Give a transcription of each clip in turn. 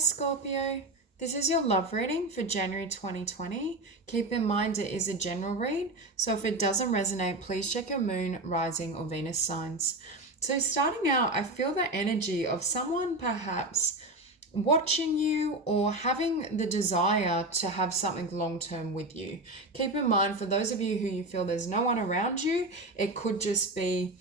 Scorpio. This is your love reading for January 2020. Keep in mind it is a general read, so if it doesn't resonate, please check your moon, rising, or Venus signs. So, starting out, I feel the energy of someone perhaps watching you or having the desire to have something long term with you. Keep in mind, for those of you who you feel there's no one around you, it could just be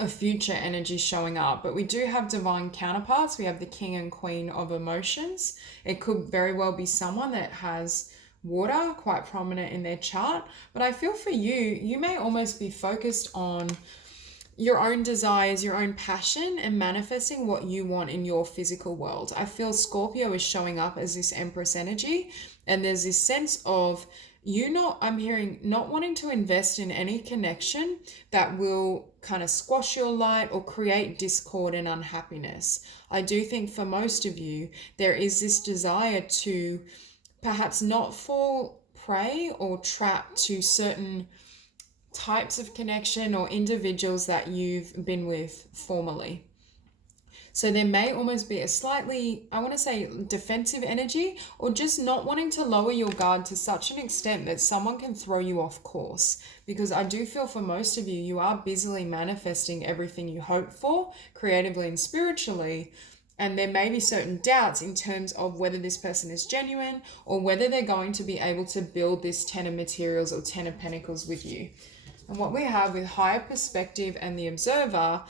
a future energy showing up, but we do have divine counterparts. We have the king and queen of emotions. It could very well be someone that has water quite prominent in their chart, but I feel for you, you may almost be focused on your own desires, your own passion, and manifesting what you want in your physical world. I feel Scorpio is showing up as this Empress energy, and there's this sense of I'm hearing not wanting to invest in any connection that will kind of squash your light or create discord and unhappiness. I do think for most of you, there is this desire to perhaps not fall prey or trap to certain types of connection or individuals that you've been with formerly. So there may almost be a slightly, I want to say, defensive energy, or just not wanting to lower your guard to such an extent that someone can throw you off course. Because I do feel for most of you, you are busily manifesting everything you hope for, creatively and spiritually. And there may be certain doubts in terms of whether this person is genuine or whether they're going to be able to build this 10 of materials or 10 of pentacles with you. And what we have with higher perspective and the observer,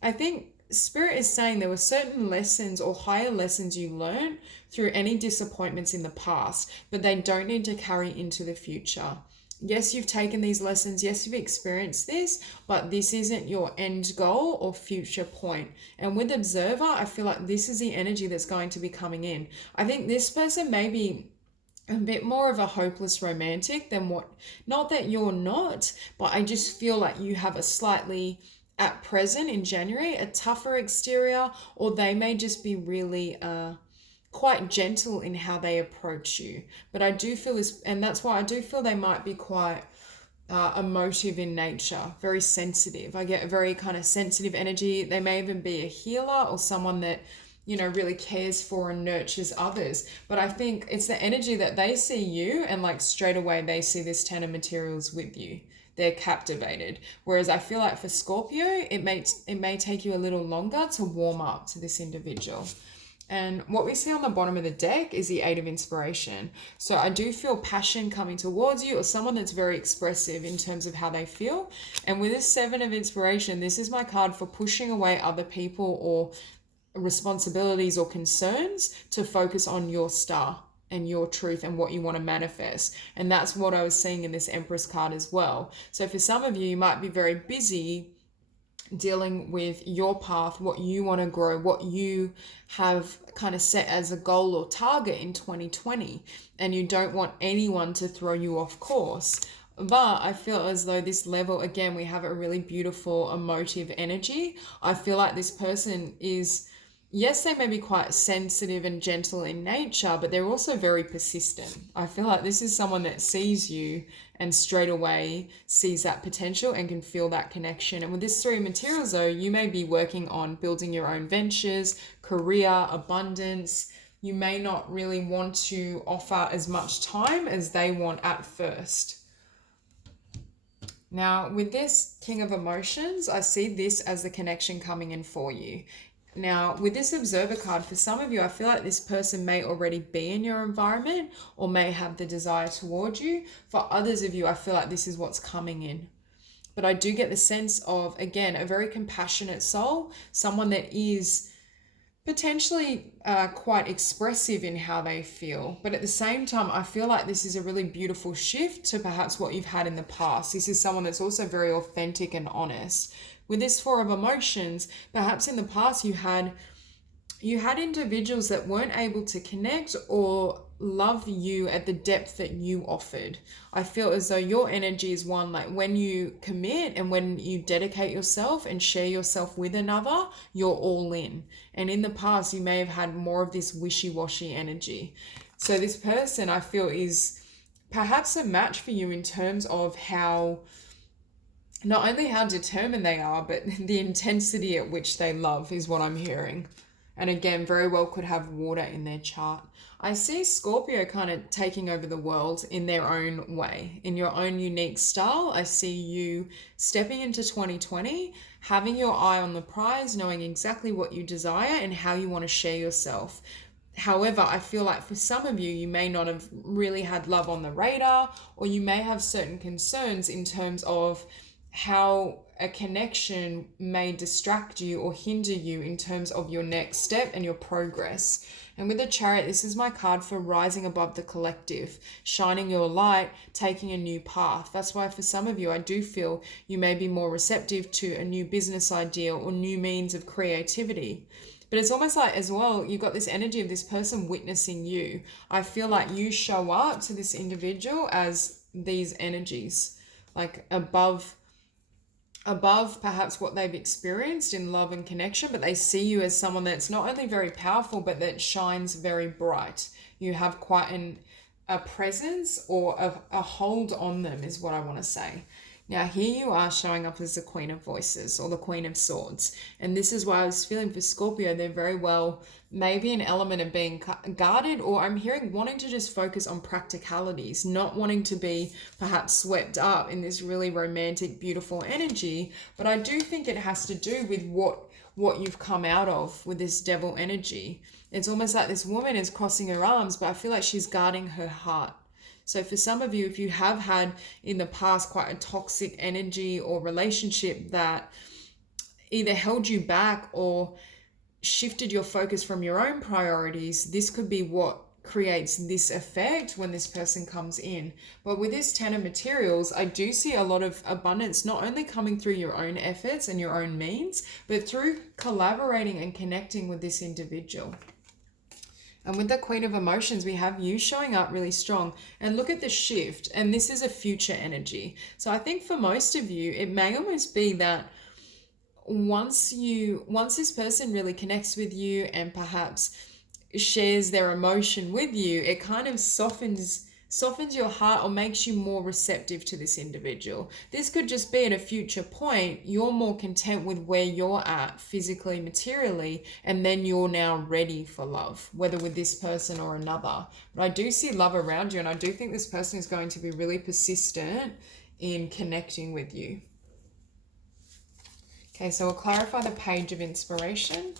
I think Spirit is saying there were certain lessons or higher lessons you learned through any disappointments in the past, but they don't need to carry into the future. Yes, you've taken these lessons. Yes, you've experienced this, but this isn't your end goal or future point. And with observer, I feel like this is the energy that's going to be coming in. I think this person may be a bit more of a hopeless romantic than not that you're not, but I just feel like you have a slightly, at present in January, a tougher exterior, or they may just be really quite gentle in how they approach you. But I do feel this, and that's why I do feel they might be quite emotive in nature, very sensitive. I get a very kind of sensitive energy. They may even be a healer or someone that really cares for and nurtures others. But I think it's the energy that they see you and like straight away they see this 10 of materials with you. They're captivated. Whereas I feel like for Scorpio, it may take you a little longer to warm up to this individual. And what we see on the bottom of the deck is the 8 of inspiration. So I do feel passion coming towards you, or someone that's very expressive in terms of how they feel. And with this 7 of inspiration, this is my card for pushing away other people or responsibilities or concerns to focus on your star and your truth and what you want to manifest. And that's what I was seeing in this Empress card as well. So for some of you, you might be very busy dealing with your path, what you want to grow, what you have kind of set as a goal or target in 2020, and you don't want anyone to throw you off course. But I feel as though this level, again, we have a really beautiful emotive energy. I feel like this person is, yes, they may be quite sensitive and gentle in nature, but they're also very persistent. I feel like this is someone that sees you and straight away sees that potential and can feel that connection. And with this 3 materials though, you may be working on building your own ventures, career, abundance. You may not really want to offer as much time as they want at first. Now, with this King of Emotions, I see this as the connection coming in for you. Now, with this observer card, for some of you, I feel like this person may already be in your environment or may have the desire towards you. For others of you, I feel like this is what's coming in. But I do get the sense of, again, a very compassionate soul, someone that is potentially quite expressive in how they feel. But at the same time, I feel like this is a really beautiful shift to perhaps what you've had in the past. This is someone that's also very authentic and honest. With this 4 of emotions, perhaps in the past you had individuals that weren't able to connect or love you at the depth that you offered. I feel as though your energy is one, like when you commit and when you dedicate yourself and share yourself with another, you're all in. And in the past, you may have had more of this wishy-washy energy. So this person, I feel, is perhaps a match for you in terms of not only how determined they are, but the intensity at which they love is what I'm hearing. And again, very well could have water in their chart. I see Scorpio kind of taking over the world in their own way, in your own unique style. I see you stepping into 2020, having your eye on the prize, knowing exactly what you desire and how you want to share yourself. However, I feel like for some of you, you may not have really had love on the radar, or you may have certain concerns in terms of how a connection may distract you or hinder you in terms of your next step and your progress. And with the Chariot, this is my card for rising above the collective, shining your light, taking a new path. That's why for some of you, I do feel you may be more receptive to a new business idea or new means of creativity. But it's almost like as well, you've got this energy of this person witnessing you. I feel like you show up to this individual as these energies, like above perhaps what they've experienced in love and connection, but they see you as someone that's not only very powerful, but that shines very bright. You have quite a presence or a hold on them is what I want to say. Now, here you are showing up as the Queen of Voices or the Queen of Swords. And this is why I was feeling for Scorpio, they're very well, maybe an element of being guarded, or I'm hearing wanting to just focus on practicalities, not wanting to be perhaps swept up in this really romantic, beautiful energy. But I do think it has to do with what you've come out of with this devil energy. It's almost like this woman is crossing her arms, but I feel like she's guarding her heart. So for some of you, if you have had in the past quite a toxic energy or relationship that either held you back or shifted your focus from your own priorities, this could be what creates this effect when this person comes in. But with this 10 of materials, I do see a lot of abundance, not only coming through your own efforts and your own means, but through collaborating and connecting with this individual. And with the Queen of Emotions, we have you showing up really strong. And look at the shift. And this is a future energy. So I think for most of you, it may almost be that once this person really connects with you and perhaps shares their emotion with you, it kind of softens your heart or makes you more receptive to this individual. This could just be at a future point, you're more content with where you're at physically, materially, and then you're now ready for love, whether with this person or another. But I do see love around you, and I do think this person is going to be really persistent in connecting with you. Okay, so we'll clarify the Page of Inspiration.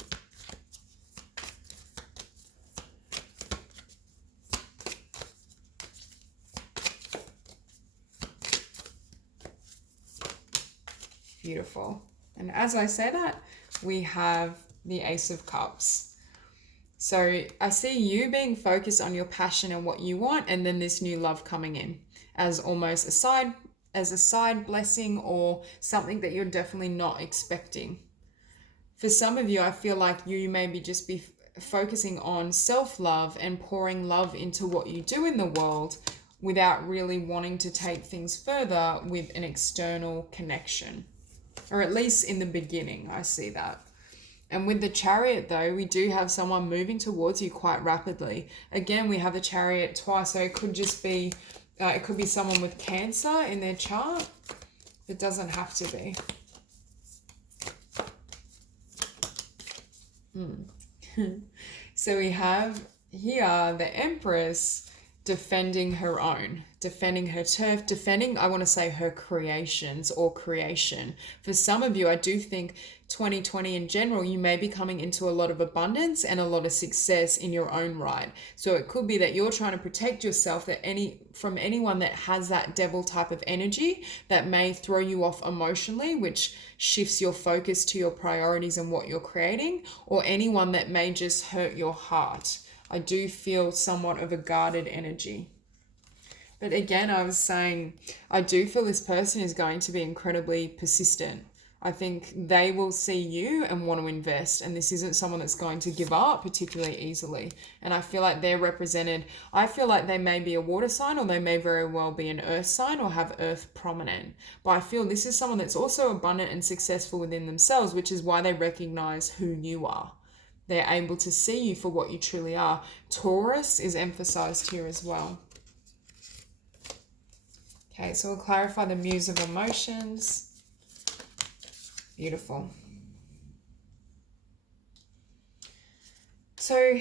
Beautiful. And as I say that, we have the Ace of Cups. So I see you being focused on your passion and what you want, and then this new love coming in as almost a side blessing or something that you're definitely not expecting. For some of you, I feel like you maybe just be focusing on self-love and pouring love into what you do in the world without really wanting to take things further with an external connection. Or at least in the beginning, I see that. And with the Chariot, though, we do have someone moving towards you quite rapidly. Again, we have the Chariot twice, so it could just be, it could be someone with Cancer in their chart. It doesn't have to be. So we have here the Empress defending her own, defending her turf, defending, I want to say, her creations or creation. For some of you, I do think 2020 in general, you may be coming into a lot of abundance and a lot of success in your own right. So it could be that you're trying to protect yourself from anyone that has that devil type of energy that may throw you off emotionally, which shifts your focus to your priorities and what you're creating, or anyone that may just hurt your heart. I do feel somewhat of a guarded energy. But again, I was saying, I do feel this person is going to be incredibly persistent. I think they will see you and want to invest. And this isn't someone that's going to give up particularly easily. And I feel like they're represented. I feel like they may be a water sign, or they may very well be an earth sign or have earth prominent. But I feel this is someone that's also abundant and successful within themselves, which is why they recognize who you are. They're able to see you for what you truly are. Taurus is emphasized here as well. Okay, so we'll clarify the Muse of Emotions. Beautiful. So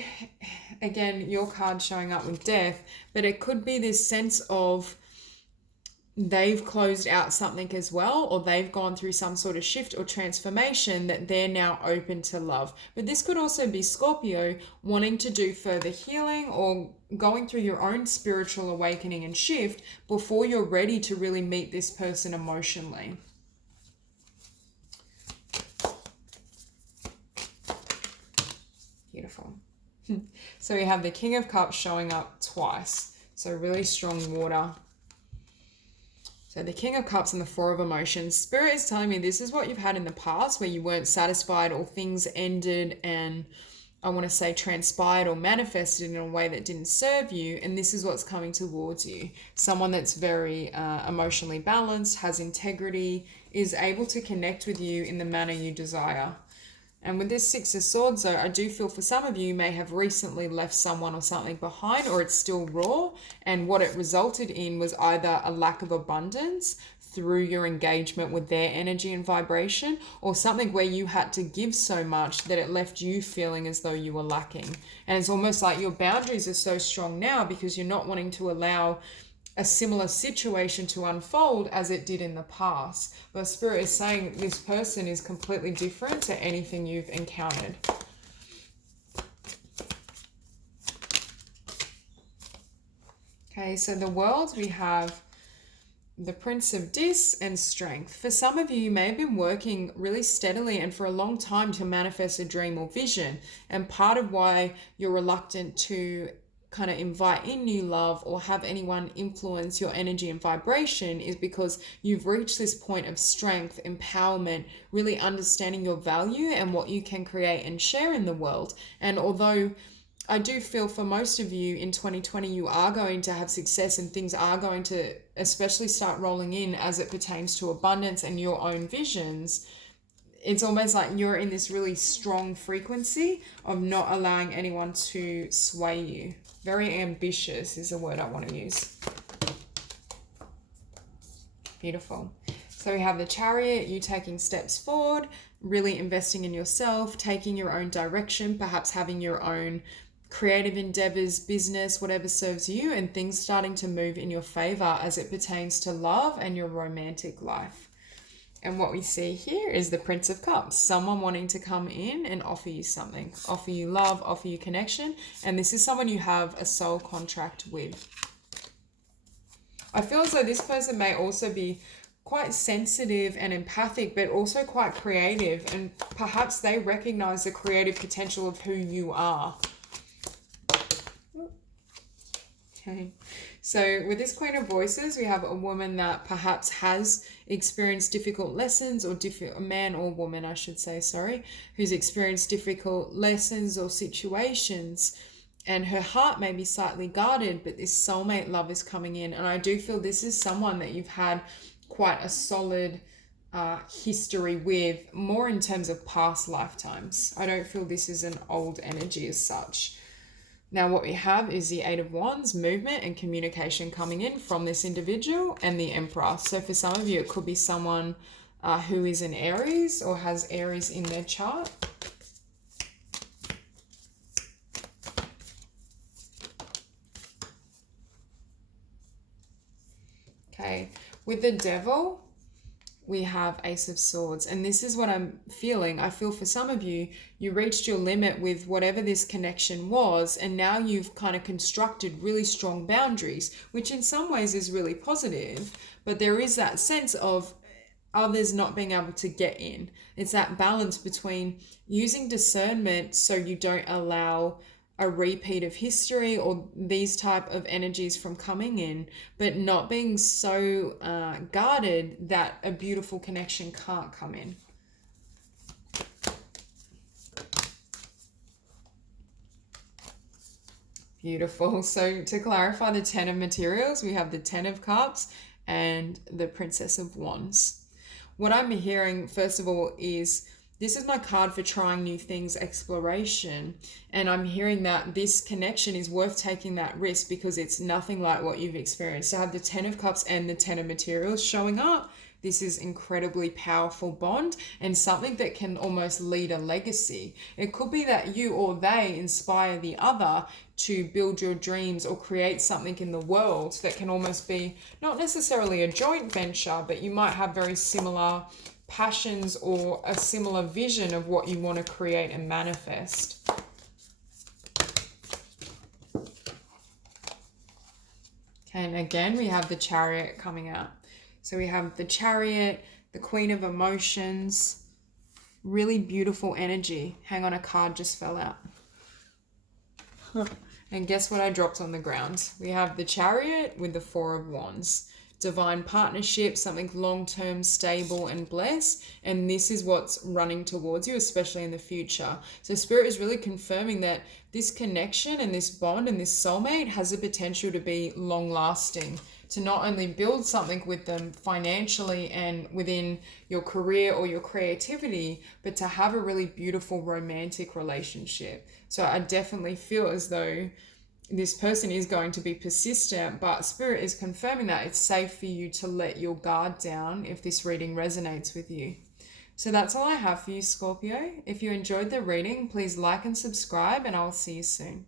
again, your card showing up with death, but it could be this sense of they've closed out something as well, or they've gone through some sort of shift or transformation that they're now open to love. But this could also be Scorpio wanting to do further healing or going through your own spiritual awakening and shift before you're ready to really meet this person emotionally. Beautiful. So we have the King of Cups showing up twice. So really strong water. So the King of Cups and the Four of Emotions. Spirit is telling me this is what you've had in the past where you weren't satisfied or things ended and I want to say transpired or manifested in a way that didn't serve you. And this is what's coming towards you. Someone that's very emotionally balanced, has integrity, is able to connect with you in the manner you desire. And with this Six of Swords, though, I do feel for some of you may have recently left someone or something behind, or it's still raw. And what it resulted in was either a lack of abundance through your engagement with their energy and vibration, or something where you had to give so much that it left you feeling as though you were lacking. And it's almost like your boundaries are so strong now because you're not wanting to allow a similar situation to unfold as it did in the past. But Spirit is saying this person is completely different to anything you've encountered. Okay, so the World, we have the Prince of Dis and Strength. For some of you may have been working really steadily and for a long time to manifest a dream or vision. And part of why you're reluctant to kind of invite in new love or have anyone influence your energy and vibration is because you've reached this point of strength, empowerment, really understanding your value and what you can create and share in the world. And although I do feel for most of you in 2020, you are going to have success and things are going to especially start rolling in as it pertains to abundance and your own visions, it's almost like you're in this really strong frequency of not allowing anyone to sway you. Very ambitious is the word I want to use. Beautiful. So we have the Chariot, you taking steps forward, really investing in yourself, taking your own direction, perhaps having your own creative endeavors, business, whatever serves you, and things starting to move in your favor as it pertains to love and your romantic life. And what we see here is the Prince of Cups, someone wanting to come in and offer you something, offer you love, offer you connection. And this is someone you have a soul contract with. I feel as though this person may also be quite sensitive and empathic, but also quite creative. And perhaps they recognize the creative potential of who you are. Okay. So with this Queen of Voices, we have a woman that perhaps has experienced difficult lessons, or a man or woman, I should say, sorry, who's experienced difficult lessons or situations, and her heart may be slightly guarded, but this soulmate love is coming in. And I do feel this is someone that you've had quite a solid history with, more in terms of past lifetimes. I don't feel this is an old energy as such. Now what we have is the Eight of Wands, movement and communication coming in from this individual, and the Emperor. So for some of you, it could be someone who is an Aries or has Aries in their chart. Okay, with the Devil, we have Ace of Swords, and this is what I'm feeling. I feel for some of you, you reached your limit with whatever this connection was, and now you've kind of constructed really strong boundaries, which in some ways is really positive, but there is that sense of others not being able to get in. It's that balance between using discernment so you don't allow a repeat of history or these type of energies from coming in, but not being so guarded that a beautiful connection can't come in. Beautiful. So to clarify the 10 of materials, we have the 10 of cups and the Princess of Wands. What I'm hearing, first of all, is this is my card for trying new things, exploration. And I'm hearing that this connection is worth taking that risk because it's nothing like what you've experienced. To have the 10 of Cups and the 10 of Materials showing up this is incredibly powerful bond and something that can almost lead a legacy. It could be that you or they inspire the other to build your dreams or create something in the world that can almost be not necessarily a joint venture, but you might have very similar passions or a similar vision of what you want to create and manifest. Okay, and again, we have the Chariot coming out. So we have the Chariot, the Queen of Emotions, really beautiful energy. Hang on, a card just fell out. And guess what I dropped on the ground? We have the Chariot with the Four of Wands. Divine partnership, something long-term, stable and blessed. And this is what's running towards you, especially in the future. So Spirit is really confirming that this connection and this bond and this soulmate has the potential to be long-lasting, to not only build something with them financially and within your career or your creativity, but to have a really beautiful romantic relationship. So I definitely feel as though this person is going to be persistent, but Spirit is confirming that it's safe for you to let your guard down if this reading resonates with you. So that's all I have for you, Scorpio. If you enjoyed the reading, please like and subscribe, and I'll see you soon.